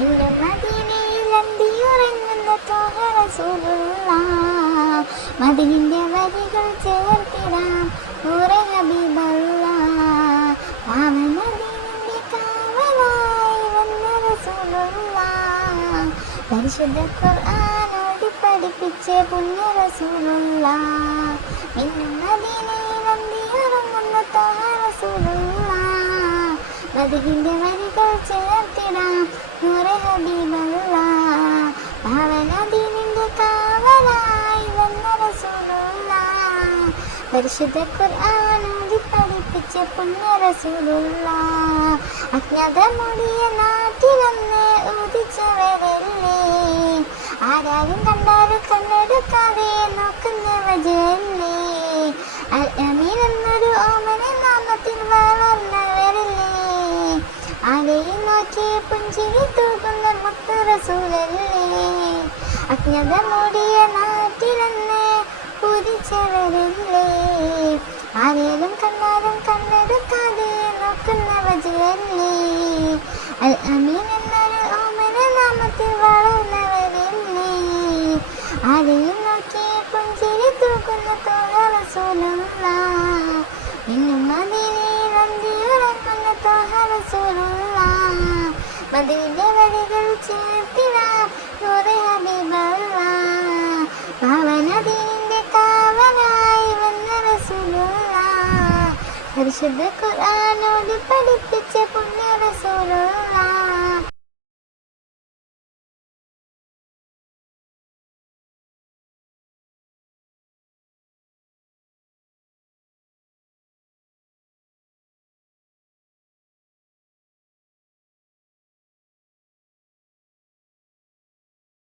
ഇന്നും മദീനയിൽ അന്തിയുറങ്ങുന്ന ത്വാഹ റസൂലുള്ള. മദീനിന്റെ വരികൾ ചേർത്തിടാം നൂറെ ഹബീബുള്ള. പാവനദീനിന്റെ കാവലായി വന്ന റസൂലുള്ള. പരിശുദ്ധ ഖുർആനോതി പഠിപ്പിച്ച പുണ്യ റസൂലുള്ള. ഇന്നും മദീനയിൽ അന്തിയുറങ്ങുന്ന ത്വാഹ റസൂലുള്ള. മദീനിന്റെ വരികൾ ചേർത്തിടാം നൂറെ ഹബീബുള്ള. പാവനദീനിന്റെ കാവലായി വന്ന റസൂലുള്ള. പരിശുദ്ധ ഖുർആനോതി പഠിപ്പിച്ച പുണ്യ റസൂലുള്ള. അജ്ഞാത മൂടിയ നാട്ടിലന്ന് ഉദിച്ചവരല്ലേ, ആരാരും കണ്ടാലും കണ്ണെടുക്കാതെ നോക്കുന്ന വജല്ലേ. അൽ അമീൻ എന്നൊരു ഓമന നാമത്തിൽ വളർന്നവരല്ലേ, ആരെയും നോക്കി പുഞ്ചിരി തൂക്കുന്ന മുത്ത് റസൂലല്ലേ. അജ്ഞത മൂടിയ നാട്ടിലന്ന് ഉദിച്ചവരല്ലേ, ആരേലും കണ്ടാലും കണ്ണെടുക്കാതെ നോക്കുന്ന വജല്ലേ. അൽ അമീൻ എന്നൊരു ഓമന നാമത്തിൽ വളർന്നവരല്ലേ, ആരെയും നോക്കി പുഞ്ചിരി തൂക്കുന്ന ത്വാഹ റസൂലുള്ള. ഇന്നും മദീനയിൽ അന്തിയുറങ്ങുന്ന ത്വാഹ റസൂലുള്ള. മദീനയുടെ വരികൾ ചേർത്തിടാം നൂറെ ഹബീബുള്ള. പാവനദീനിന്റെ കാവലായി വന്ന റസൂലുള്ള. പരിശുദ്ധ ഖുർആനോതി പഠിപ്പിച്ച പുണ്യ റസൂലുള്ള.